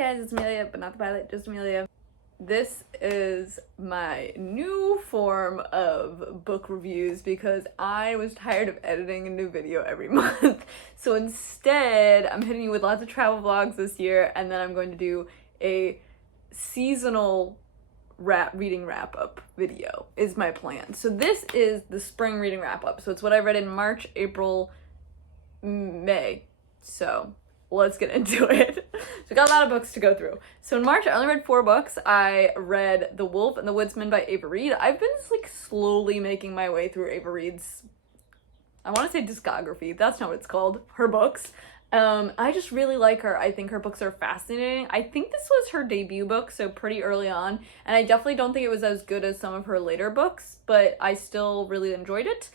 guys, it's Amelia, but not the pilot, just Amelia. This is my new form of book reviews because I was tired of editing a new video every month. So instead, I'm hitting you with lots of travel vlogs this year, and then I'm going to do a seasonal reading wrap-up video is my plan. So this is the spring reading wrap-up. So it's what I read in March, April, May. So let's get into it. So we got a lot of books to go through. So in March, I only read 4 books. I read The Wolf and the Woodsman by Ava Reid. I've been just like slowly making my way through Ava Reid's, I want to say discography. That's not what it's called. Her books. I just really like her. I think her books are fascinating. I think this was her debut book, so pretty early on. And I definitely don't think it was as good as some of her later books, but I still really enjoyed it.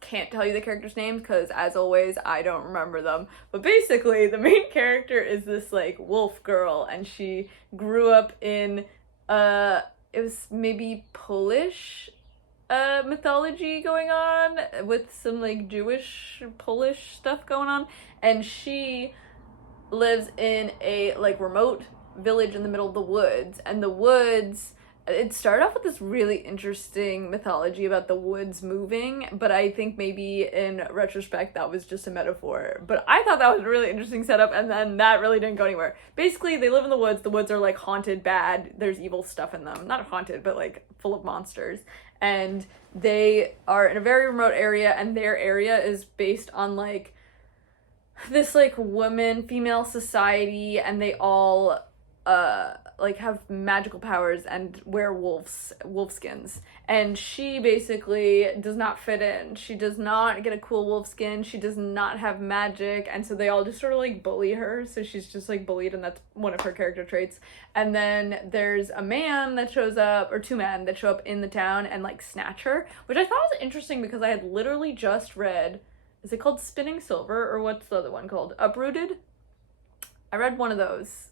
Can't tell you the characters' names because, as always, I don't remember them. But basically, the main character is this, like, wolf girl, and she grew up in, it was maybe Polish mythology going on with some, like, Jewish, Polish stuff going on. And she lives in a, like, remote village in the middle of the woods. And the woods, it started off with this really interesting mythology about the woods moving, but I think maybe in retrospect that was just a metaphor. But I thought that was a really interesting setup, and then that really didn't go anywhere. Basically, they live in the woods are like haunted, bad, there's evil stuff in them. Not haunted, but like full of monsters. And they are in a very remote area, and their area is based on like this like female society, and they all like have magical powers and wear wolf skins. And she basically does not fit in. She does not get a cool wolf skin. She does not have magic, and so they all just sort of like bully her. So she's just like bullied, and that's one of her character traits. And then there's a man that shows up, or 2 men that show up in the town and like snatch her, which I thought was interesting because I had literally just read, is it called Spinning Silver, or what's the other one called? Uprooted? I read one of those.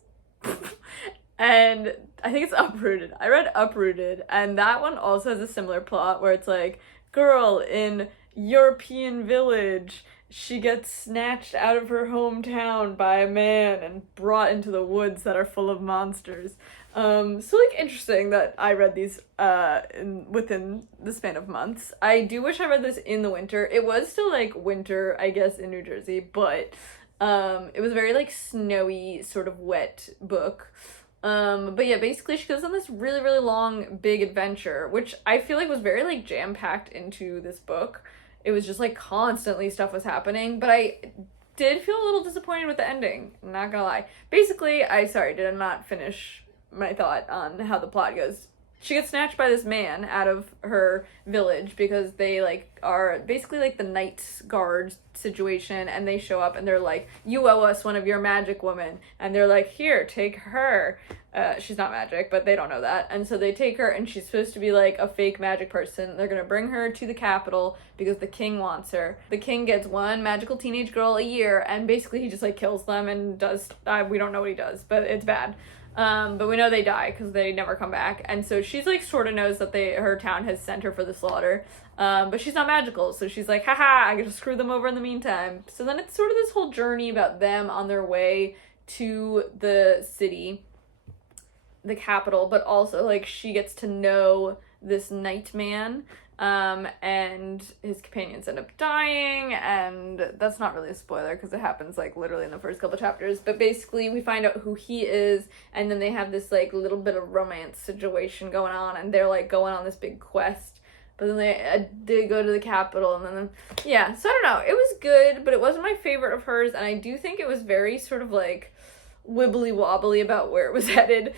And I think it's Uprooted. I read Uprooted, and that one also has a similar plot where it's like, girl in European village, she gets snatched out of her hometown by a man and brought into the woods that are full of monsters. So like interesting that I read these within the span of months. I do wish I read this in the winter. It was still like winter, I guess, in New Jersey, but it was a very like snowy, sort of wet book. But yeah, basically she goes on this really, really long, big adventure, which I feel like was very like jam-packed into this book. It was just like constantly stuff was happening, but I did feel a little disappointed with the ending, not gonna lie. Basically, did I not finish my thought on how the plot goes? She gets snatched by this man out of her village because they like are basically like the night guard situation, and they show up and they're like, you owe us one of your magic women, and they're like, here, take her. She's not magic, but they don't know that, and so they take her, and she's supposed to be like a fake magic person. They're gonna bring her to the capital because the king wants her. The king gets 1 magical teenage girl a year, and basically he just like kills them and does, we don't know what he does, but it's bad. But we know they die because they never come back. And so she's like sort of knows that her town has sent her for the slaughter. But she's not magical. So she's like, haha, I get to screw them over in the meantime. So then it's sort of this whole journey about them on their way to the city, the capital, but also like she gets to know this night man. And his companions end up dying, and that's not really a spoiler because it happens like literally in the first couple chapters, but basically we find out who he is, and then they have this like little bit of romance situation going on, and they're like going on this big quest, but then they go to the capital, and then yeah, so I don't know, it was good, but it wasn't my favorite of hers, and I do think it was very sort of like wibbly wobbly about where it was headed,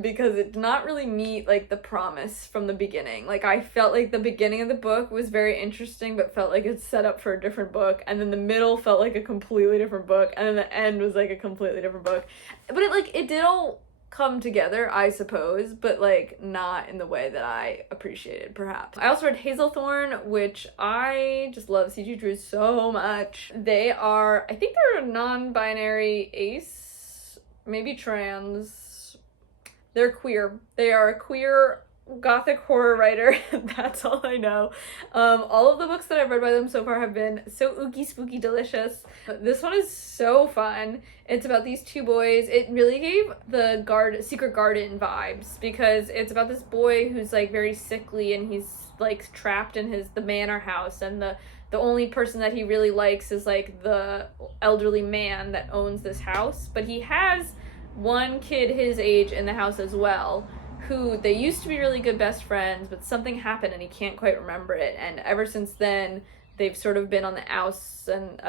because it did not really meet like the promise from the beginning. Like I felt like the beginning of the book was very interesting, but felt like it's set up for a different book, and then the middle felt like a completely different book, and then the end was like a completely different book. But it did all come together, I suppose, but like not in the way that I appreciated, perhaps. I also read Hazelthorn, which I just love C.G. Drew so much. They are, I think they're a non-binary ace, maybe trans. They're queer. They are a queer gothic horror writer. That's all I know. All of the books that I've read by them so far have been so ooky spooky delicious. This one is so fun. It's about these two boys. It really gave the Secret Garden vibes, because it's about this boy who's like very sickly, and he's like trapped in the manor house, and the only person that he really likes is like the elderly man that owns this house, but he has one kid his age in the house as well, who they used to be really good best friends, but something happened and he can't quite remember it. And ever since then, they've sort of been on the outs, and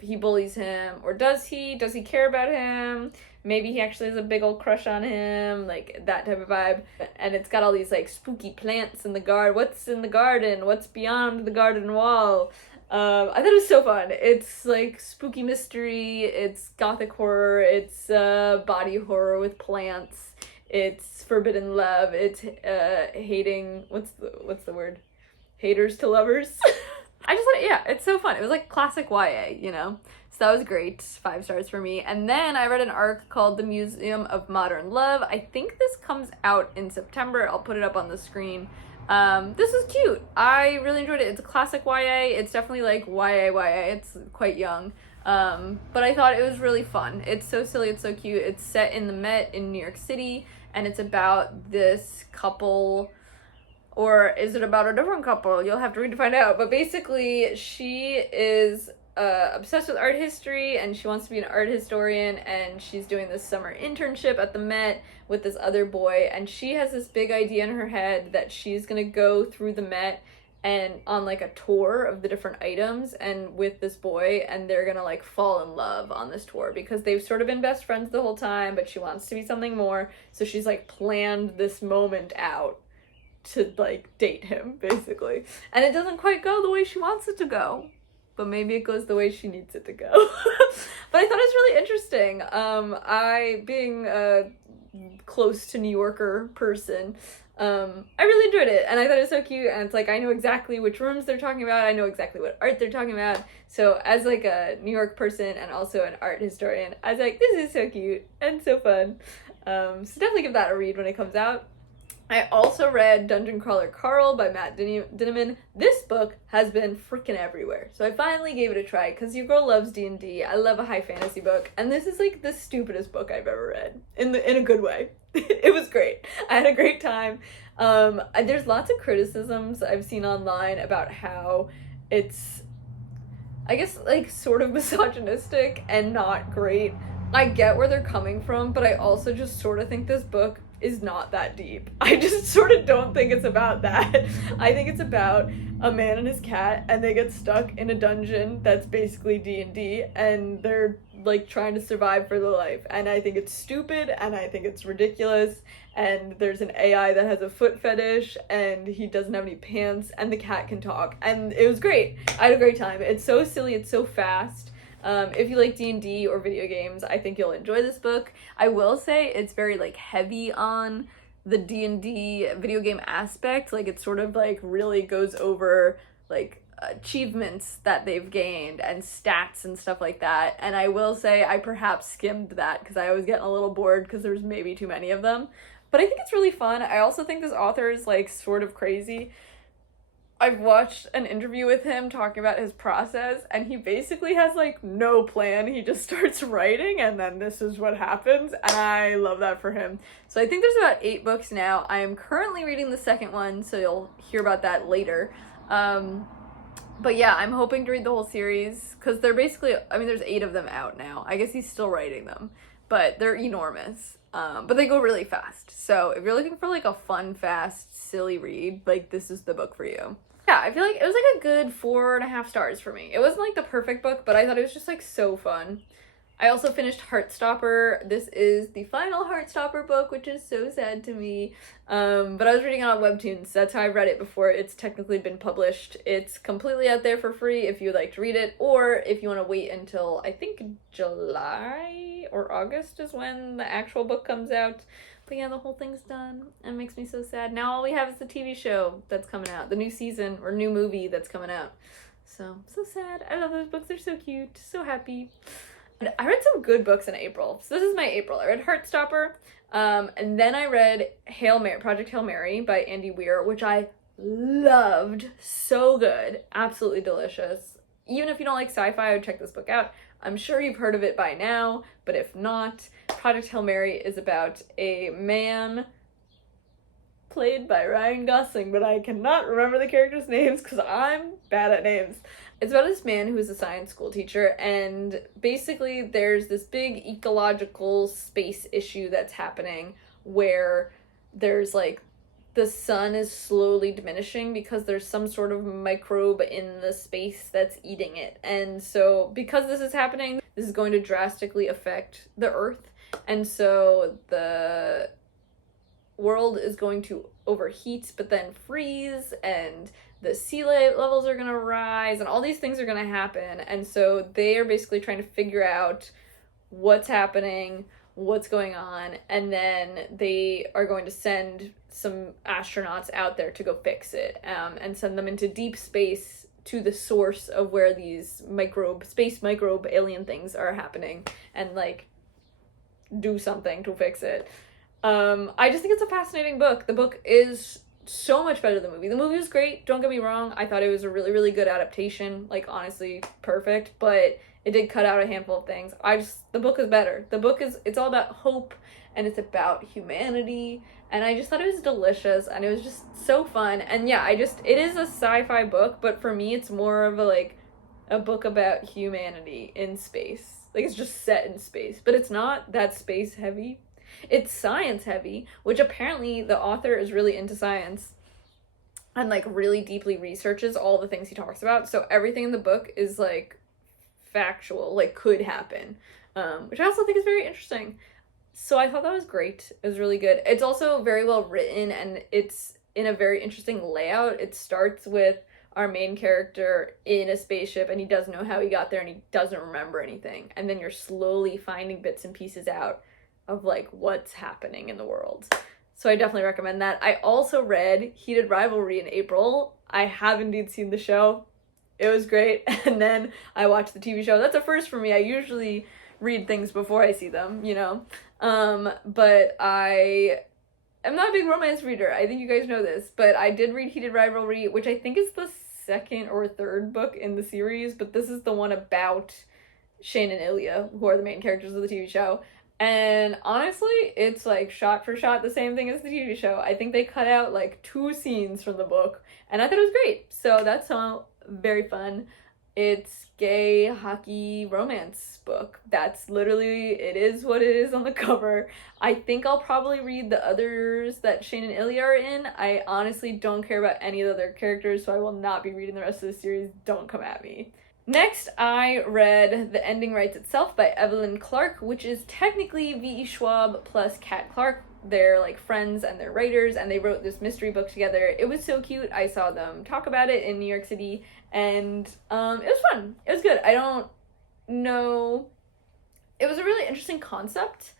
he bullies him. Or does he? Does he care about him? Maybe he actually has a big old crush on him, like that type of vibe. And it's got all these like spooky plants in the garden. What's in the garden? What's beyond the garden wall? I thought it was so fun. It's like spooky mystery, it's gothic horror, it's body horror with plants, it's forbidden love, it's hating, what's the word? Haters to lovers. I just thought, yeah, it's so fun. It was like classic YA, you know? So that was great. 5 stars for me. And then I read an arc called The Museum of Modern Love. I think this comes out in September. I'll put it up on the screen. This is cute. I really enjoyed it. It's a classic YA. It's definitely like YA. It's quite young. But I thought it was really fun. It's so silly. It's so cute. It's set in the MLitt in New York City, and it's about this couple, or is it about a different couple? You'll have to read to find out. But basically, she is obsessed with art history, and she wants to be an art historian, and she's doing this summer internship at the MLitt with this other boy, and she has this big idea in her head that she's gonna go through the MLitt and on like a tour of the different items and with this boy, and they're gonna like fall in love on this tour because they've sort of been best friends the whole time, but she wants to be something more, so she's like planned this moment out to like date him basically, and it doesn't quite go the way she wants it to go, but maybe it goes the way she needs it to go. But I thought it was really interesting. I, being a close to New Yorker person, I really enjoyed it, and I thought it was so cute, and it's like I know exactly which rooms they're talking about, I know exactly what art they're talking about, so as like a New York person and also an art historian, I was like, this is so cute and so fun. So definitely give that a read when it comes out. I also read Dungeon Crawler Carl by Matt Dinneman. This book has been freaking everywhere, so I finally gave it a try because your girl loves D&D. I love a high fantasy book, and this is like the stupidest book I've ever read in a good way. It was great. I had a great time. There's lots of criticisms I've seen online about how it's, I guess, like sort of misogynistic and not great. I get where they're coming from, but I also just sort of think this book is not that deep. I just sort of don't think it's about that. I think it's about a man and his cat, and they get stuck in a dungeon that's basically D&D, and they're like trying to survive for their life, and I think it's stupid, and I think it's ridiculous, and there's an AI that has a foot fetish, and he doesn't have any pants, and the cat can talk, and it was great. I had a great time. It's so silly, it's so fast. If you like D&D or video games, I think you'll enjoy this book. I will say it's very like heavy on the D&D video game aspect. Like it sort of like really goes over like achievements that they've gained and stats and stuff like that. And I will say I perhaps skimmed that because I was getting a little bored because there was maybe too many of them. But I think it's really fun. I also think this author is like sort of crazy. I've watched an interview with him talking about his process, and he basically has like no plan. He just starts writing, and then this is what happens, and I love that for him. So I think there's about 8 books now. I am currently reading the second one, so you'll hear about that later. But yeah, I'm hoping to read the whole series, because they're basically, I mean, there's 8 of them out now. I guess he's still writing them, but they're enormous. But they go really fast. So if you're looking for like a fun, fast, silly read, like this is the book for you. Yeah, I feel like it was like a good 4.5 stars for me. It wasn't like the perfect book, but I thought it was just like so fun. I also finished Heartstopper. This is the final Heartstopper book, which is so sad to me. But I was reading it on Webtoons. That's how I read it before it's technically been published. It's completely out there for free if you'd like to read it, or if you want to wait until, I think, July or August is when the actual book comes out. But yeah, the whole thing's done, and it makes me so sad. Now all we have is the TV show that's coming out, the new season or new movie that's coming out. So sad. I love those books. They're so cute, so happy. I read some good books in April. So this is my April. I read Heartstopper, and then I read Project Hail Mary by Andy Weir, which I loved. So good. Absolutely delicious. Even if you don't like sci-fi, I would check this book out. I'm sure you've heard of it by now, but if not, Project Hail Mary is about a man played by Ryan Gosling, but I cannot remember the characters' names because I'm bad at names. It's about this man who is a science school teacher, and basically there's this big ecological space issue that's happening where there's like the sun is slowly diminishing because there's some sort of microbe in the space that's eating it. And so because this is happening, this is going to drastically affect the Earth. And so the world is going to overheat but then freeze, and the sea levels are going to rise, and all these things are going to happen. And so they are basically trying to figure out what's happening, what's going on, and then they are going to send some astronauts out there to go fix it, and send them into deep space to the source of where these space microbe alien things are happening, and like do something to fix it. I just think it's a fascinating book. The book is so much better than the movie. The movie was great, don't get me wrong. I thought it was a really, really good adaptation, like honestly perfect, but it did cut out a handful of things. The book is better. It's all about hope, and it's about humanity, and I just thought it was delicious, and it was just so fun. And yeah, it is a sci-fi book, but for me it's more of a book about humanity in space. Like, it's just set in space, but it's not that space heavy. It's science heavy, which apparently the author is really into science and like really deeply researches all the things he talks about. So everything in the book is like factual, like could happen, which I also think is very interesting. So I thought that was great. It was really good. It's also very well written, and it's in a very interesting layout. It starts with our main character in a spaceship, and he doesn't know how he got there, and he doesn't remember anything. And then you're slowly finding bits and pieces out of like what's happening in the world. So I definitely recommend that. I also read Heated Rivalry in April. I have indeed seen the show. It was great. And then I watched the TV show. That's a first for me. I usually read things before I see them, you know? But I am not a big romance reader. I think you guys know this, but I did read Heated Rivalry, which I think is the second or third book in the series, but this is the one about Shane and Ilya, who are the main characters of the TV show. And honestly, it's like shot for shot the same thing as the TV show. I think they cut out like 2 scenes from the book, and I thought it was great. So that's very fun. It's gay hockey romance book. That's literally, it is what it is on the cover. I think I'll probably read the others that Shane and Ilya are in. I honestly don't care about any of the other characters, so I will not be reading the rest of the series. Don't come at me. Next, I read The Ending Writes Itself by Evelyn Clark, which is technically V.E. Schwab plus Kat Clark. They're like friends and they're writers, and they wrote this mystery book together. It was so cute. I saw them talk about it in New York City, and it was fun. It was good. I don't know. It was a really interesting concept.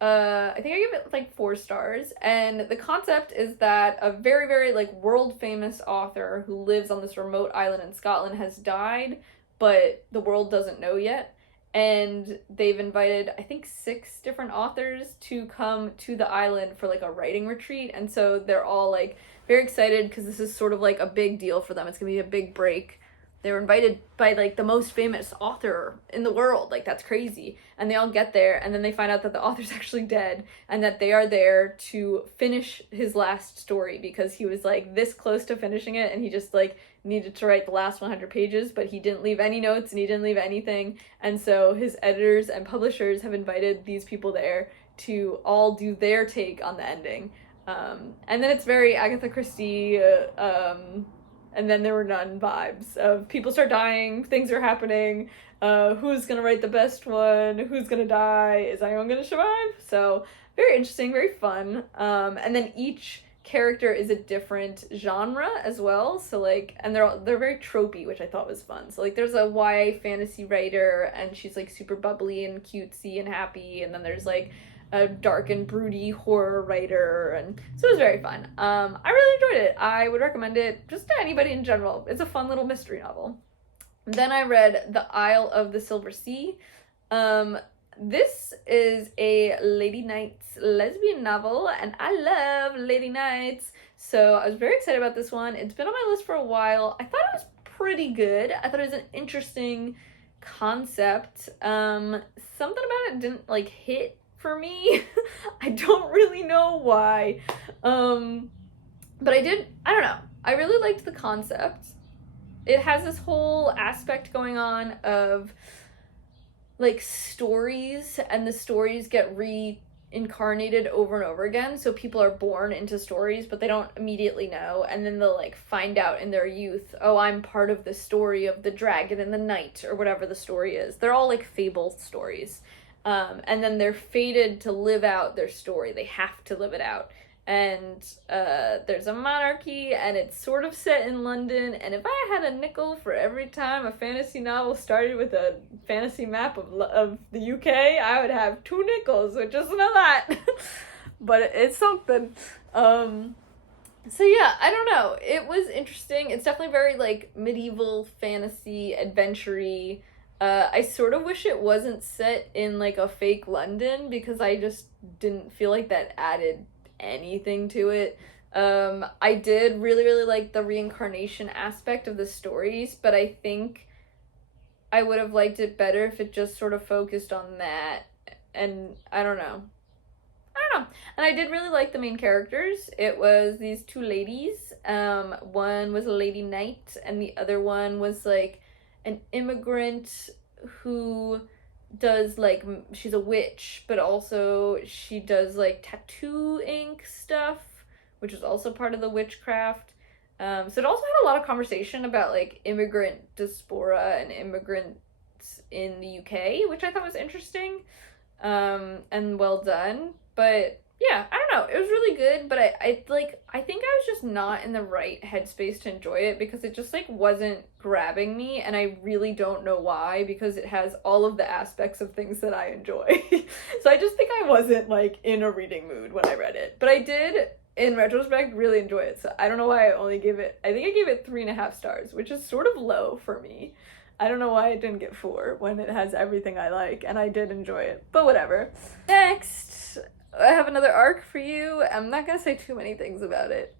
I think I give it like 4 stars, and the concept is that a very, very like world famous author who lives on this remote island in Scotland has died, but the world doesn't know yet. And they've invited, I think, 6 different authors to come to the island for like a writing retreat. And so they're all like very excited because this is sort of like a big deal for them. It's gonna be a big break. They were invited by like the most famous author in the world. Like, that's crazy. And they all get there, and then they find out that the author's actually dead, and that they are there to finish his last story because he was like this close to finishing it, and he just like needed to write the last 100 pages, but he didn't leave any notes and he didn't leave anything. And so his editors and publishers have invited these people there to all do their take on the ending. And then it's very Agatha Christie, and then there were none vibes of people start dying, things are happening, who's gonna write the best one, who's gonna die, is anyone gonna survive? So very interesting, very fun. And then each character is a different genre as well, so like, and they're very tropey, which I thought was fun. So like, there's a YA fantasy writer, and she's like super bubbly and cutesy and happy, and then there's like a dark and broody horror writer, and so it was very fun. I really enjoyed it. I would recommend it just to anybody in general. It's a fun little mystery novel. And then I read The Isle of the Silver Sea This is a Lady Knights lesbian novel, and I love Lady Knights, so I was very excited about this one. It's been on my list for a while. I thought it was pretty good. I thought it was an interesting concept. Something about it didn't, like, hit for me. I don't really know why. But I don't know. I really liked the concept. It has this whole aspect going on of, like, stories, and the stories get reincarnated over and over again, so people are born into stories, but they don't immediately know, and then they'll, like, find out in their youth, oh, I'm part of the story of the dragon and the knight, or whatever the story is. They're all, like, fable stories. And then they're fated to live out their story. They have to live it out. And there's a monarchy, and it's sort of set in London, and if I had a nickel for every time a fantasy novel started with a fantasy map of the UK, I would have 2 nickels, which isn't a lot. But it's something. So yeah, I don't know. It was interesting. It's definitely very, like, medieval fantasy, adventure-y. I sort of wish it wasn't set in, like, a fake London, because I just didn't feel like that added anything to it. I did really like the reincarnation aspect of the stories, but I think I would have liked it better if it just sort of focused on that, and I don't know. And I did really like the main characters. It was these 2 ladies. One was a lady knight, and the other one was, like, an immigrant who does, like, she's a witch, but also she does, like, tattoo ink stuff, which is also part of the witchcraft. So it also had a lot of conversation about, like, immigrant diaspora and immigrants in the UK, which I thought was interesting, and well done. But yeah, I don't know, it was really good, but I think I was just not in the right headspace to enjoy it, because it just, like, wasn't grabbing me, and I really don't know why, because it has all of the aspects of things that I enjoy. So I just think I wasn't, like, in a reading mood when I read it. But I did, in retrospect, really enjoy it, so I don't know why I only gave it, I think I gave it 3.5 stars, which is sort of low for me. I don't know why it didn't get 4 when it has everything I like, and I did enjoy it, but whatever. Next, I have another arc for you. I'm not gonna say too many things about it.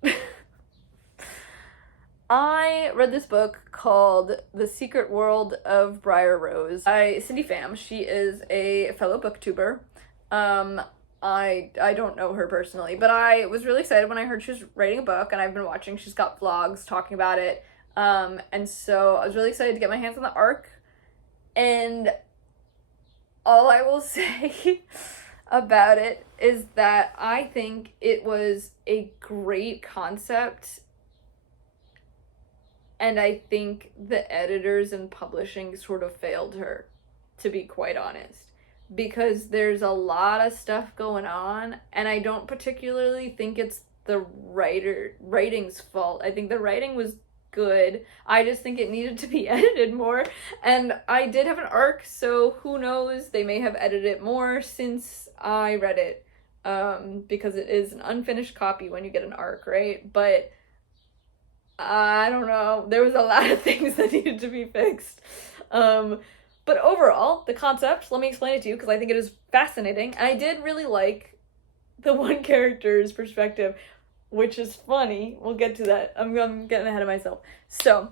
I read this book called The Secret World of Briar Rose by Cindy Pham. She is a fellow booktuber. I don't know her personally, but I was really excited when I heard she was writing a book, and I've been watching, she's got vlogs talking about it. And so I was really excited to get my hands on the arc, and all I will say about it is that I think it was a great concept, and I think the editors and publishing sort of failed her, to be quite honest, because there's a lot of stuff going on, and I don't particularly think it's the writing's fault. I think the writing was good. I just think it needed to be edited more, and I did have an arc, so who knows, they may have edited it more since I read it, because it is an unfinished copy when you get an arc, right? But I don't know, there was a lot of things that needed to be fixed. But overall, the concept, let me explain it to you, because I think it is fascinating, and I did really like the one character's perspective, which is funny. We'll get to that. I'm getting ahead of myself. So,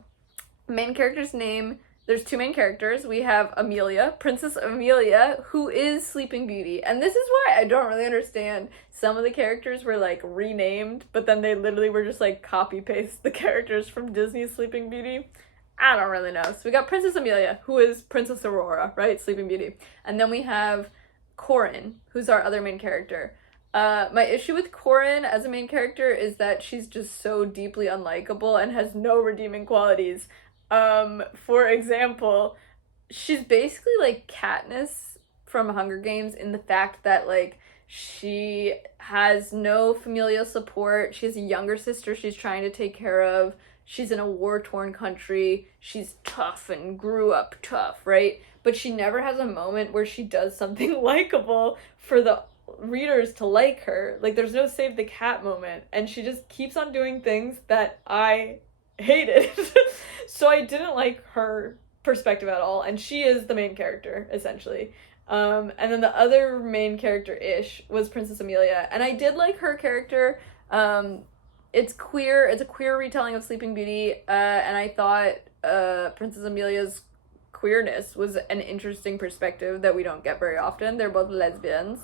main character's name, there's 2 main characters. We have Amelia, Princess Amelia, who is Sleeping Beauty. And this is why I don't really understand. Some of the characters were, like, renamed, but then they literally were just, like, copy-paste the characters from Disney's Sleeping Beauty. I don't really know. So we got Princess Amelia, who is Princess Aurora, right? Sleeping Beauty. And then we have Corin, who's our other main character. My issue with Corin as a main character is that she's just so deeply unlikable and has no redeeming qualities. For example, she's basically like Katniss from Hunger Games in the fact that, like, she has no familial support. She has a younger sister she's trying to take care of. She's in a war-torn country. She's tough and grew up tough, right? But she never has a moment where she does something likable for the readers to like her. Like, there's no save the cat moment, and she just keeps on doing things that I hated. So I didn't like her perspective at all, and she is the main character, essentially. And then the other main character-ish was Princess Amelia, and I did like her character. It's queer, it's a queer retelling of Sleeping Beauty, and I thought Princess Amelia's queerness was an interesting perspective that we don't get very often. They're both lesbians.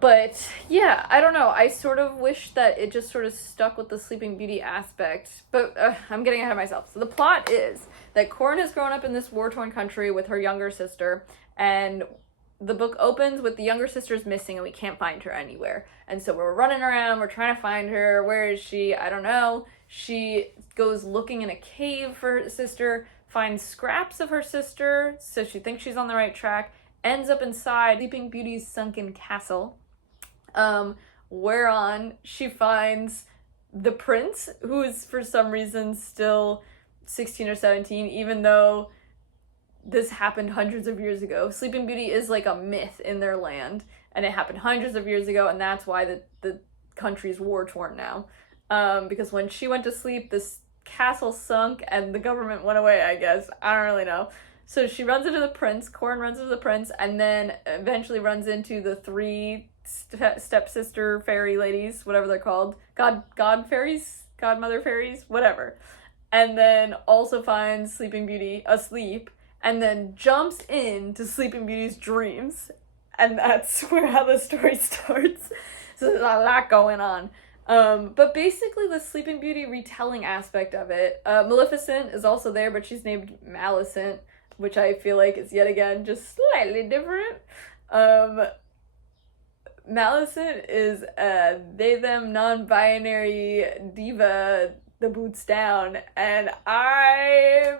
But yeah, I don't know. I sort of wish that it just sort of stuck with the Sleeping Beauty aspect. But I'm getting ahead of myself. So the plot is that Corin has grown up in this war-torn country with her younger sister, and the book opens with the younger sister's missing and we can't find her anywhere. And so we're running around, we're trying to find her. Where is she? I don't know. She goes looking in a cave for her sister, finds scraps of her sister, so she thinks she's on the right track, ends up inside Sleeping Beauty's sunken castle. Whereon she finds the prince, who is for some reason still 16 or 17, even though this happened hundreds of years ago. Sleeping Beauty is like a myth in their land, and it happened hundreds of years ago, and that's why the country's war-torn now. Because when she went to sleep, this castle sunk and the government went away, I guess. I don't really know. So she runs into the prince, Corin runs into the prince, and then eventually runs into the three stepsister fairy ladies, whatever they're called. God fairies? Godmother fairies? Whatever. And then also finds Sleeping Beauty asleep, and then jumps into Sleeping Beauty's dreams. And that's how the story starts. So there's a lot going on. But basically the Sleeping Beauty retelling aspect of it, Maleficent is also there, but she's named Malicent, which I feel like is yet again just slightly different. Malicent is a they-them non-binary diva, the boots down, and I'm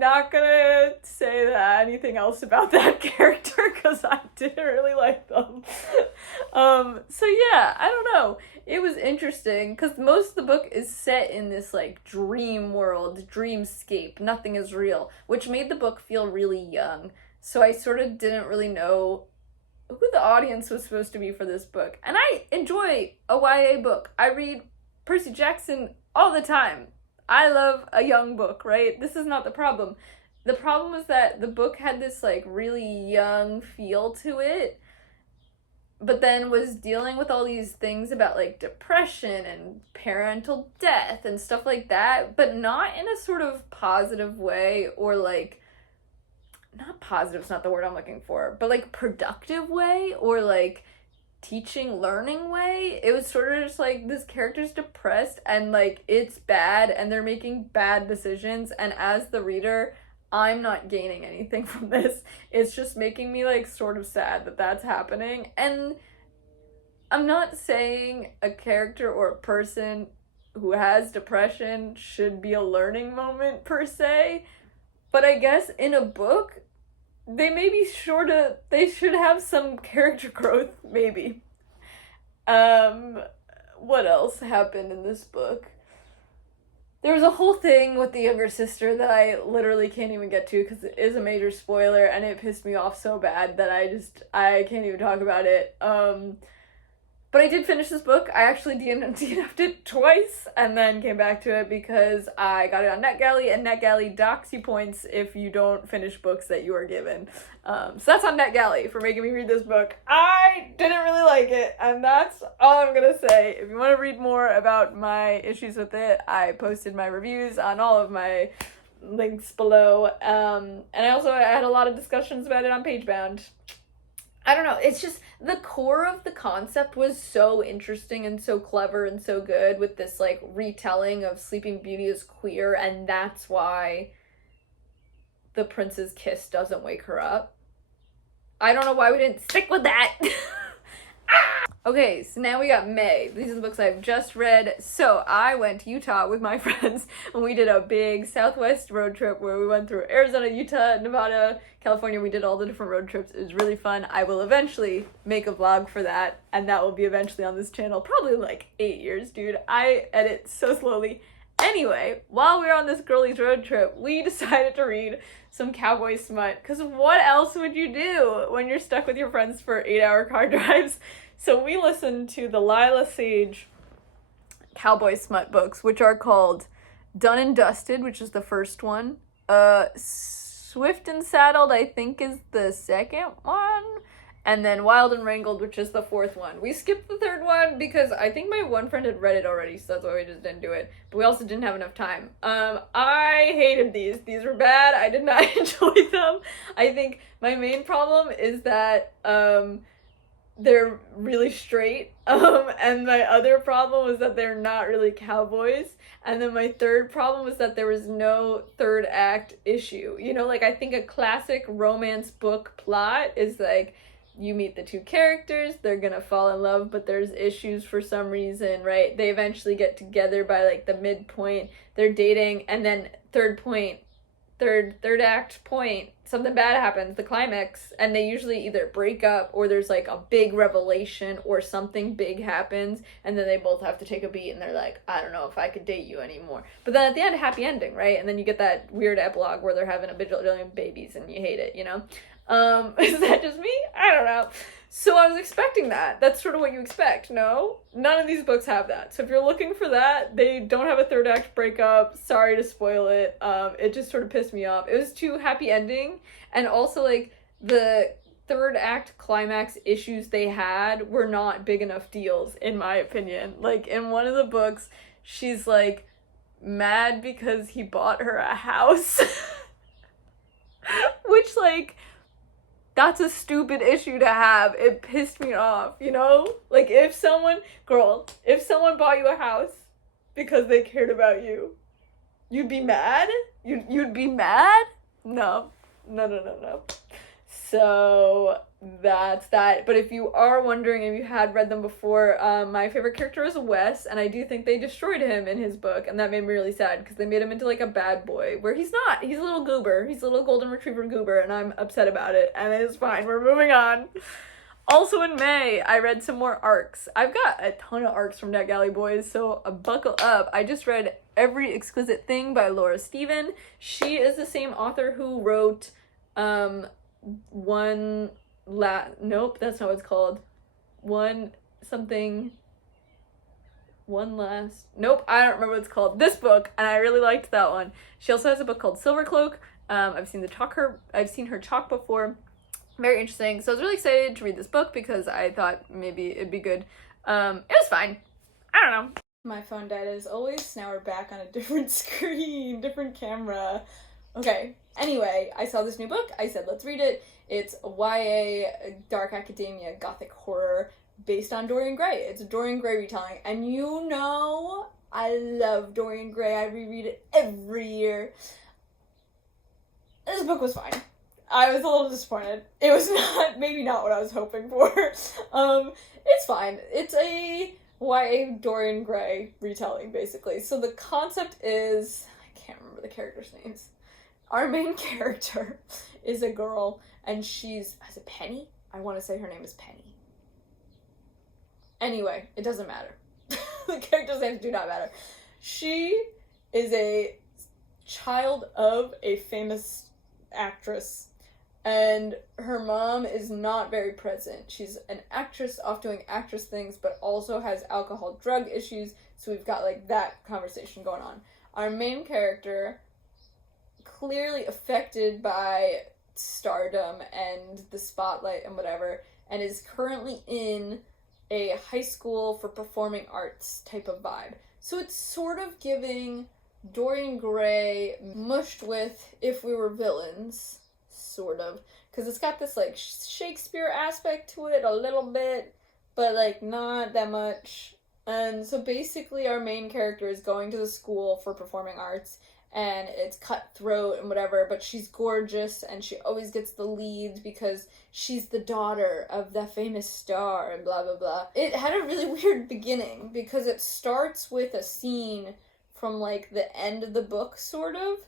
not gonna say anything else about that character because I didn't really like them. So yeah, I don't know. It was interesting because most of the book is set in this like dream world, dreamscape, nothing is real, which made the book feel really young. So I sort of didn't really know who the audience was supposed to be for this book. And I enjoy a YA book. I read Percy Jackson all the time. I love a young book, right? This is not the problem. The problem was that the book had this like really young feel to it, but then was dealing with all these things about like depression and parental death and stuff like that, but not in a sort of positive way, or like, not positive is not the word I'm looking for, but like productive way, or like teaching, learning way. It was sort of just like this character's depressed and like it's bad and they're making bad decisions, and as the reader I'm not gaining anything from this. It's just making me like sort of sad that that's happening. And I'm not saying a character or a person who has depression should be a learning moment per se, but I guess in a book they should have some character growth, maybe. What else happened in this book? There was a whole thing with the younger sister that I literally can't even get to because it is a major spoiler and it pissed me off so bad that I can't even talk about it. But I did finish this book. I actually DNF'd it twice and then came back to it because I got it on NetGalley, and NetGalley docks you points if you don't finish books that you are given. So that's on NetGalley for making me read this book. I didn't really like it, and that's all I'm gonna say. If you want to read more about my issues with it, I posted my reviews on all of my links below. And I had a lot of discussions about it on Pagebound. I don't know, it's just the core of the concept was so interesting and so clever and so good with this like retelling of Sleeping Beauty as queer, and that's why the prince's kiss doesn't wake her up. I don't know why we didn't stick with that. Okay, so now we got May. These are the books I've just read. So I went to Utah with my friends and we did a big Southwest road trip where we went through Arizona, Utah, Nevada, California. We did all the different road trips. It was really fun. I will eventually make a vlog for that, and that will be eventually on this channel. Probably like 8 years, dude. I edit so slowly. Anyway, while we were on this girlies road trip, we decided to read some cowboy smut, because what else would you do when you're stuck with your friends for 8-hour car drives? So we listened to the Lyla Sage cowboy smut books, which are called Done and Dusted, which is the first one. Swift and Saddled, I think, is the second one. And then Wild and Wrangled, which is the fourth one. We skipped the third one because I think my one friend had read it already, so that's why we just didn't do it. But we also didn't have enough time. I hated these. These were bad. I did not enjoy them. I think my main problem is that they're really straight. And my other problem was that they're not really cowboys. And then my third problem was that there was no third act issue. You know, like, I think a classic romance book plot is like, you meet the two characters, they're gonna fall in love, but there's issues for some reason, right? They eventually get together by like the midpoint, they're dating, and then third act point, something bad happens, the climax, and they usually either break up or there's like a big revelation or something big happens, and then they both have to take a beat and they're like, I don't know if I could date you anymore. But then at the end, a happy ending, right? And then you get that weird epilogue where they're having a bajillion babies and you hate it, you know? Is that just me? I don't know. So I was expecting that. That's sort of what you expect, no? None of these books have that. So if you're looking for that, they don't have a third act breakup. Sorry to spoil it. It just sort of pissed me off. It was too happy ending, and also, like, the third act climax issues they had were not big enough deals, in my opinion. Like, in one of the books, she's, like, mad because he bought her a house. Which, like, that's a stupid issue to have. It pissed me off, you know? Like, if someone bought you a house because they cared about you, you'd be mad? You'd be mad? No. So, that's that. But if you are wondering if you had read them before, my favorite character is Wes, and I do think they destroyed him in his book, and that made me really sad, because they made him into, like, a bad boy, where he's not. He's a little goober. He's a little golden retriever goober, and I'm upset about it, and it's fine. We're moving on. Also in May, I read some more arcs. I've got a ton of arcs from NetGalley Boys, so buckle up. I just read Every Exquisite Thing by Laura Steven. She is the same author who wrote, nope, that's not what it's called. Nope, I don't remember what it's called. This book, and I really liked that one. She also has a book called Silver Cloak. I've seen her talk before. Very interesting. So I was really excited to read this book because I thought maybe it'd be good. It was fine. I don't know. My phone died as always. Now we're back on a different screen, different camera. Okay, anyway, I saw this new book. I said, let's read it. It's a YA dark academia gothic horror based on Dorian Gray. It's a Dorian Gray retelling, and you know I love Dorian Gray. I reread it every year. This book was fine. I was a little disappointed. It was maybe not what I was hoping for. It's fine. It's a YA Dorian Gray retelling, basically. So the concept is, I can't remember the characters' names. Our main character is a girl, and is it Penny? I want to say her name is Penny. Anyway, it doesn't matter. The characters' names do not matter. She is a child of a famous actress, and her mom is not very present. She's an actress off doing actress things, but also has alcohol drug issues, so we've got, like, that conversation going on. Our main character, clearly affected by stardom and the spotlight and whatever, and is currently in a high school for performing arts type of vibe. So it's sort of giving Dorian Gray mushed with If We Were Villains, sort of, because it's got this, like, Shakespeare aspect to it a little bit, but, like, not that much. And so basically our main character is going to the school for performing arts, and it's cutthroat and whatever, but she's gorgeous, and she always gets the leads because she's the daughter of the famous star, and blah, blah, blah. It had a really weird beginning, because it starts with a scene from, like, the end of the book, sort of,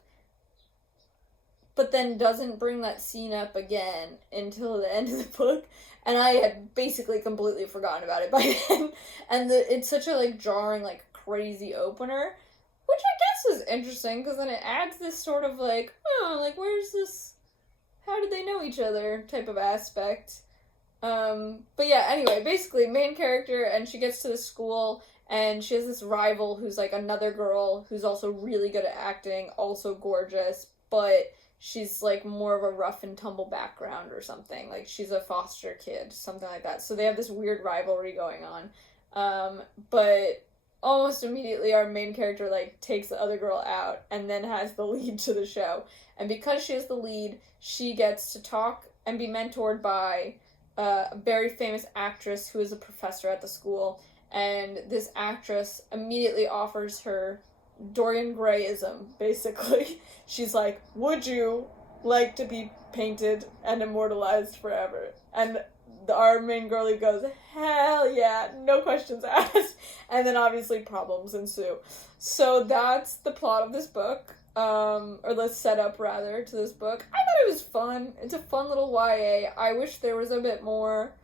but then doesn't bring that scene up again until the end of the book, and I had basically completely forgotten about it by then, and it's such a, like, jarring, like, crazy opener, which I guess is interesting, because then it adds this sort of, like, oh, like, where's this, how did they know each other type of aspect. But yeah, anyway, basically, main character, and she gets to the school, and she has this rival who's like another girl who's also really good at acting, also gorgeous, but she's like more of a rough and tumble background or something. Like she's a foster kid, something like that. So they have this weird rivalry going on. But almost immediately our main character like takes the other girl out and then has the lead to the show. And because she is the lead, she gets to talk and be mentored by a very famous actress who is a professor at the school. And this actress immediately offers her Dorian Grayism, basically. She's like, would you like to be painted and immortalized forever? And our main girlie goes, hell yeah, no questions asked. And then obviously problems ensue. So that's the plot of this book, or the setup rather to this book. I thought it was fun. It's a fun little YA. I wish there was a bit more.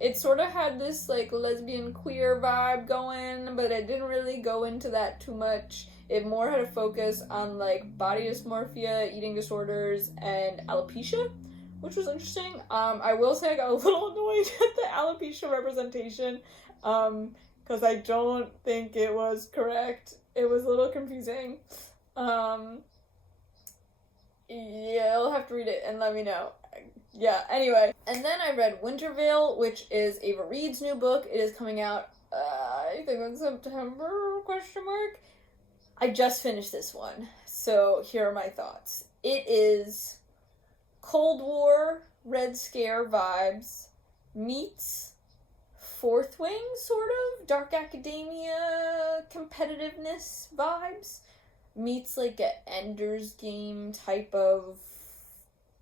It sort of had this like lesbian queer vibe going, but it didn't really go into that too much. It more had a focus on like body dysmorphia, eating disorders, and alopecia, which was interesting. I will say I got a little annoyed at the alopecia representation, because I don't think it was correct. It was a little confusing. Yeah, I'll have to read it and let me know. Yeah, anyway. And then I read Winterveil, which is Ava Reed's new book. It is coming out, I think in September, ? I just finished this one, so here are my thoughts. It is Cold War, Red Scare vibes, meets Fourth Wing, sort of, dark academia, competitiveness vibes, meets like a Ender's Game type of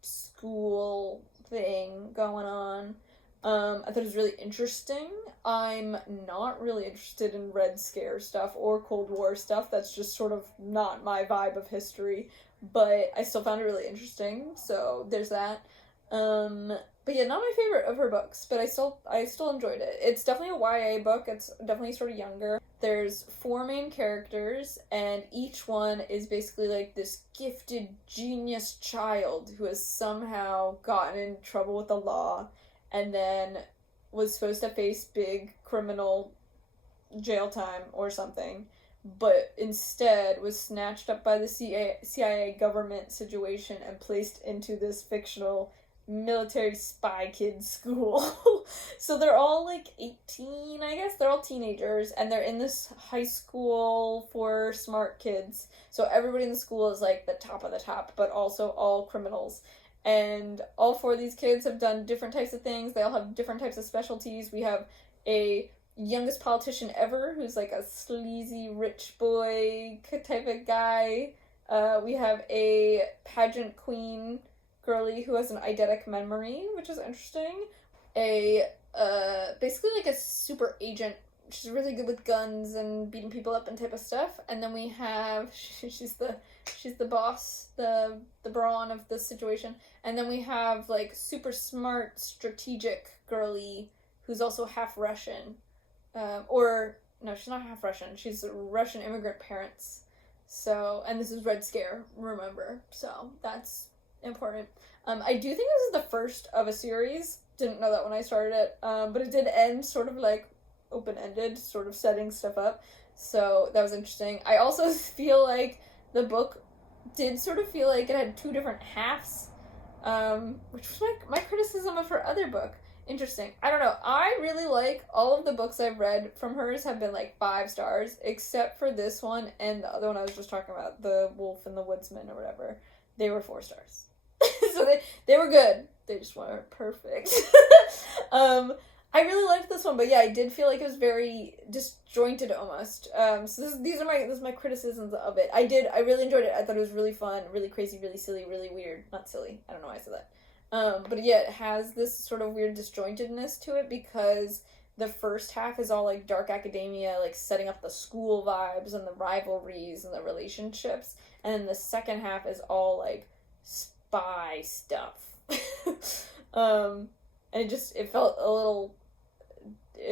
school thing going on. I thought it was really interesting. I'm not really interested in Red Scare stuff or Cold War stuff. That's just sort of not my vibe of history. But I still found it really interesting, so there's that. But yeah, not my favorite of her books, but I still enjoyed it. It's definitely a YA book. It's definitely sort of younger. There's 4 main characters, and each one is basically like this gifted genius child who has somehow gotten in trouble with the law and then was supposed to face big criminal jail time or something, but instead was snatched up by the CIA government situation and placed into this fictional military spy kid school. So they're all like 18, I guess. They're all teenagers, and they're in this high school for smart kids. So everybody in the school is like the top of the top, but also all criminals. And all 4 of these kids have done different types of things. They all have different types of specialties. We have a youngest politician ever who's like a sleazy rich boy type of guy. We have a pageant queen girly who has an eidetic memory, which is interesting. Basically like a super agent. She's really good with guns and beating people up and type of stuff. And then we have, she's the boss, the brawn of the situation. And then we have like super smart, strategic girly who's also half Russian. Or no, she's not half Russian. She's Russian immigrant parents. So, and this is Red Scare, remember. So that's important. I do think this is the first of a series. Didn't know that when I started it. But it did end sort of like open-ended, sort of setting stuff up. So that was interesting. I also feel like the book did sort of feel like it had 2 different halves, which was my criticism of her other book. Interesting. I don't know. I really like all of the books I've read from hers have been like 5 stars, except for this one and the other one I was just talking about, The Wolf and the Woodsman or whatever. They were 4 stars. So they were good. They just weren't perfect. I really liked this one, but yeah, I did feel like it was very disjointed almost. So these are my criticisms of it. I really enjoyed it. I thought it was really fun, really crazy, really silly, really weird. Not silly. I don't know why I said that. But yeah, it has this sort of weird disjointedness to it because the first half is all like dark academia, like setting up the school vibes and the rivalries and the relationships, and then the second half is all like spy stuff. And it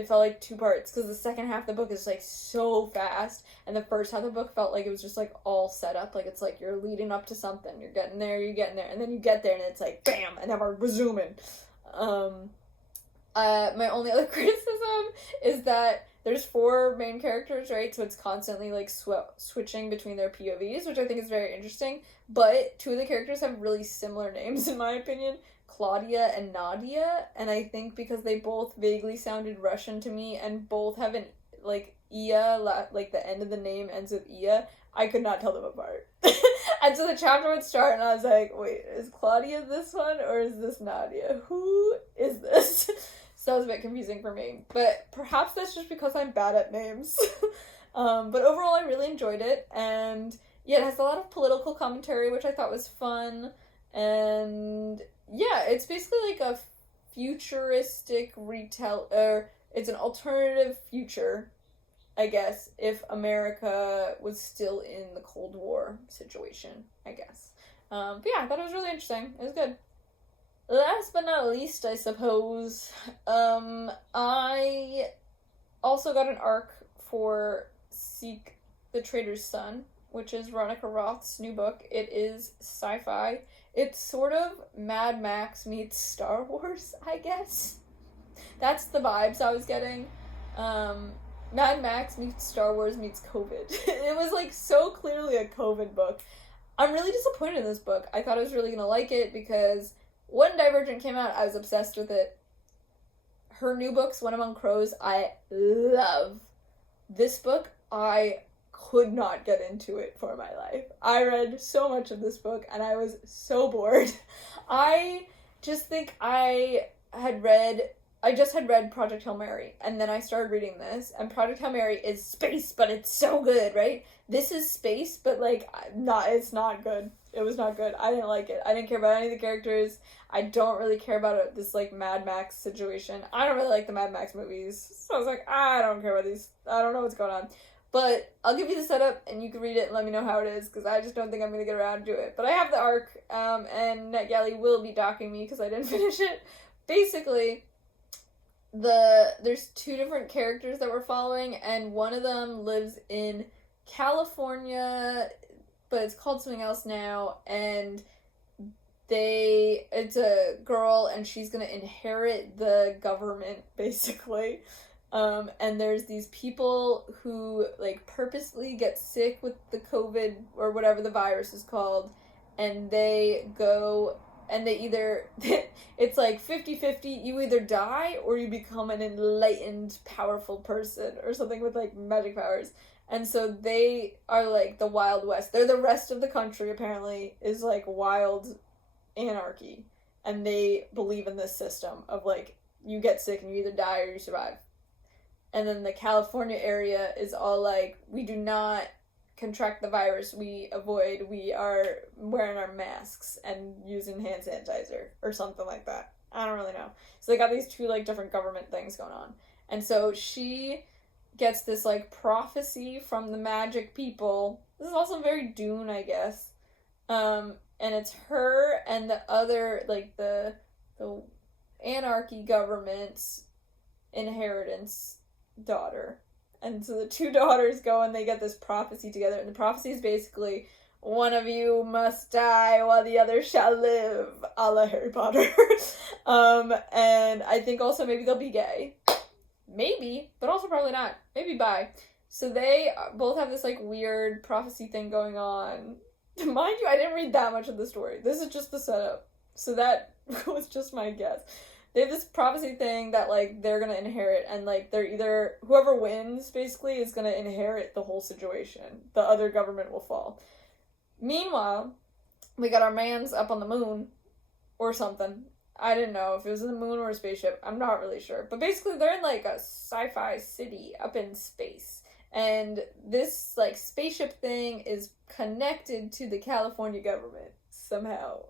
felt like 2 parts, because the second half of the book is like so fast, and the first half of the book felt like it was just like all set up, like it's like you're leading up to something, you're getting there, and then you get there and it's like bam, and then we're resuming. My only other criticism is that there's 4 main characters, right? So it's constantly like switching between their POVs, which I think is very interesting. But 2 of the characters have really similar names, in my opinion, Claudia and Nadia. And I think because they both vaguely sounded Russian to me, and both have an like Ia, like the end of the name ends with Ia, I could not tell them apart. And so the chapter would start, and I was like, wait, is Claudia this one, or is this Nadia? Who is this? So that was a bit confusing for me. But perhaps that's just because I'm bad at names. But overall, I really enjoyed it. And yeah, it has a lot of political commentary, which I thought was fun. And yeah, it's basically like a futuristic it's an alternative future, I guess, if America was still in the Cold War situation, I guess. But yeah, I thought it was really interesting. It was good. Last but not least, I suppose, I also got an arc for Seek the Traitors Son, which is Veronica Roth's new book. It is sci-fi. It's sort of Mad Max meets Star Wars, I guess. That's the vibes I was getting. Mad Max meets Star Wars meets COVID. It was like so clearly a COVID book. I'm really disappointed in this book. I thought I was really gonna like it because when Divergent came out, I was obsessed with it. Her new books, One Among Crows, I love. This book, I could not get into it for my life. I read so much of this book and I was so bored. I just think I just had read Project Hail Mary, and then I started reading this, and Project Hail Mary is space, but it's so good, right? This is space, but like, it's not good. It was not good. I didn't like it. I didn't care about any of the characters. I don't really care about this like Mad Max situation. I don't really like the Mad Max movies, so I was like, I don't care about these. I don't know what's going on. But I'll give you the setup, and you can read it and let me know how it is, because I just don't think I'm going to get around to it. But I have the arc, and NetGalley will be docking me because I didn't finish it. Basically, there's 2 different characters that we're following, and one of them lives in California, but it's called something else now, and it's a girl, and she's gonna inherit the government, basically. And there's these people who, like, purposely get sick with the COVID, or whatever the virus is called, and they go, and they either, it's like 50-50, you either die, or you become an enlightened, powerful person, or something with, like, magic powers. And so they are, like, the Wild West. They're the rest of the country, apparently, is, like, wild anarchy. And they believe in this system of, like, you get sick and you either die or you survive. And then the California area is all, like, we do not contract the virus, we are wearing our masks and using hand sanitizer, or something like that. I don't really know. So they got these 2, like, different government things going on. And so she gets this, like, prophecy from the magic people. This is also very Dune, I guess. And it's her and the other, like, the anarchy government's inheritance daughter. And so the 2 daughters go and they get this prophecy together. And the prophecy is basically, one of you must die while the other shall live, a la Harry Potter. And I think also maybe they'll be gay. Maybe, but also probably not. Maybe bi. So they both have this, like, weird prophecy thing going on. Mind you, I didn't read that much of the story. This is just the setup. So that was just my guess. They have this prophecy thing that, like, they're gonna inherit, and, like, they're either, whoever wins, basically, is gonna inherit the whole situation. The other government will fall. Meanwhile, we got our mans up on the moon, or something. I didn't know if it was in the moon or a spaceship. I'm not really sure. But basically, they're in, like, a sci-fi city up in space. And this, like, spaceship thing is connected to the California government, somehow.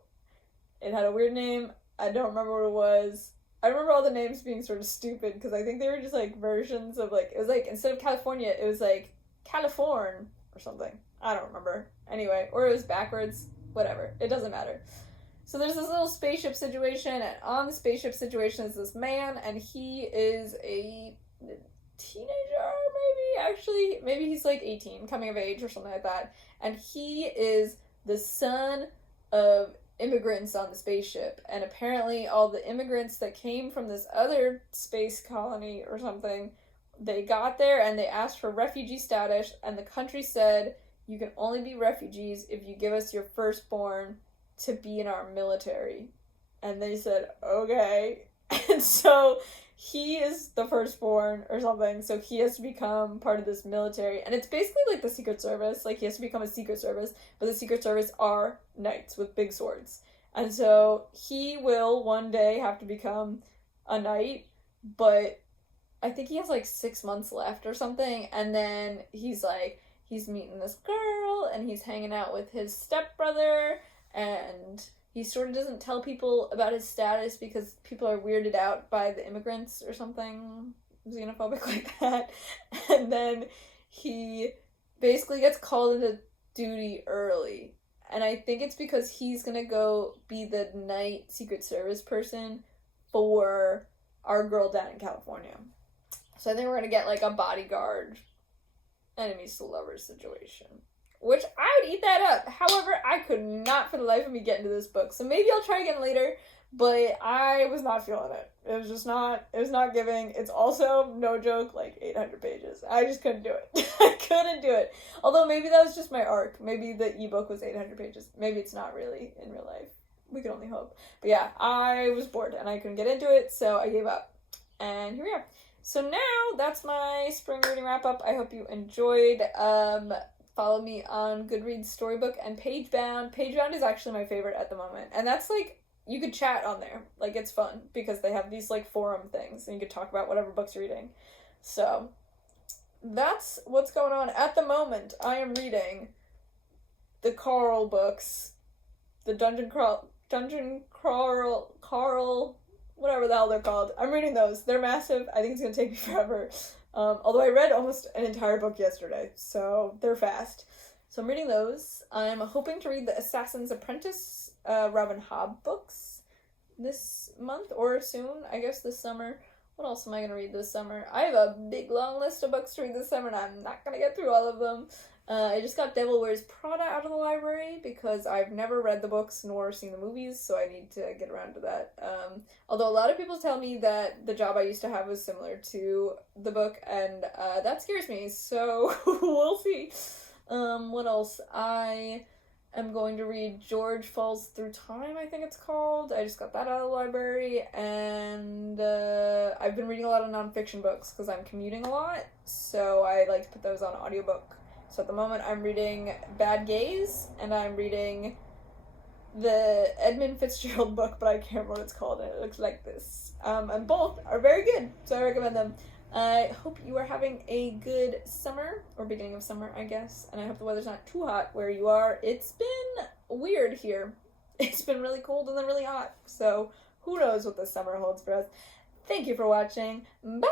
It had a weird name. I don't remember what it was. I remember all the names being sort of stupid, because I think they were just, like, versions of, like, it was, like, instead of California, it was, like, Californ, or something. I don't remember. Anyway, or it was backwards. Whatever. It doesn't matter. So there's this little spaceship situation, and on the spaceship situation is this man, and he is a teenager, maybe? Actually, maybe he's, like, 18, coming of age, or something like that. And he is the son of immigrants on the spaceship, and apparently all the immigrants that came from this other space colony or something, they got there and they asked for refugee status, and the country said, you can only be refugees if you give us your firstborn to be in our military. And they said, okay. And so he is the firstborn or something, so he has to become part of this military. And it's basically like the Secret Service. Like, he has to become a Secret Service, but the Secret Service are knights with big swords. And so he will one day have to become a knight, but I think he has like 6 months left or something. And then he's meeting this girl, and he's hanging out with his stepbrother, and he sort of doesn't tell people about his status because people are weirded out by the immigrants or something xenophobic like that. And then he basically gets called into duty early. And I think it's because he's gonna go be the night Secret Service person for our girl down in California. So I think we're gonna get like a bodyguard, enemies to lovers situation. Which I would eat that up. However, I could not for the life of me get into this book. So maybe I'll try again later, but I was not feeling it. It was not giving. It's also, no joke, like 800 pages. I just couldn't do it. I couldn't do it. Although maybe that was just my arc. Maybe the ebook was 800 pages. Maybe it's not really in real life. We can only hope. But yeah, I was bored and I couldn't get into it, so I gave up. And here we are. So now, that's my spring reading wrap-up. I hope you enjoyed. Follow me on Goodreads Storybook and Pagebound. Pagebound is actually my favorite at the moment. And that's like, you could chat on there. Like, it's fun because they have these like forum things and you could talk about whatever books you're reading. So, that's what's going on at the moment. I am reading the Carl books. The Dungeon Carl, whatever the hell they're called. I'm reading those. They're massive. I think it's going to take me forever. Although I read almost an entire book yesterday, so they're fast. So I'm reading those. I'm hoping to read the Assassin's Apprentice, Robin Hobb books this month, or soon, I guess this summer. What else am I going to read this summer? I have a big long list of books to read this summer, and I'm not going to get through all of them. I just got Devil Wears Prada out of the library because I've never read the books nor seen the movies, so I need to get around to that. Although a lot of people tell me that the job I used to have was similar to the book, and that scares me, so we'll see. What else? I am going to read George Falls Through Time, I think it's called. I just got that out of the library, and I've been reading a lot of nonfiction books because I'm commuting a lot, so I like to put those on audiobook. So at the moment I'm reading Bad Gaze, and I'm reading the Edmund Fitzgerald book, but I can't remember what it's called, and it looks like this. And both are very good, so I recommend them. I hope you are having a good summer, or beginning of summer, I guess, and I hope the weather's not too hot where you are. It's been weird here. It's been really cold and then really hot, so who knows what this summer holds for us. Thank you for watching. Bye!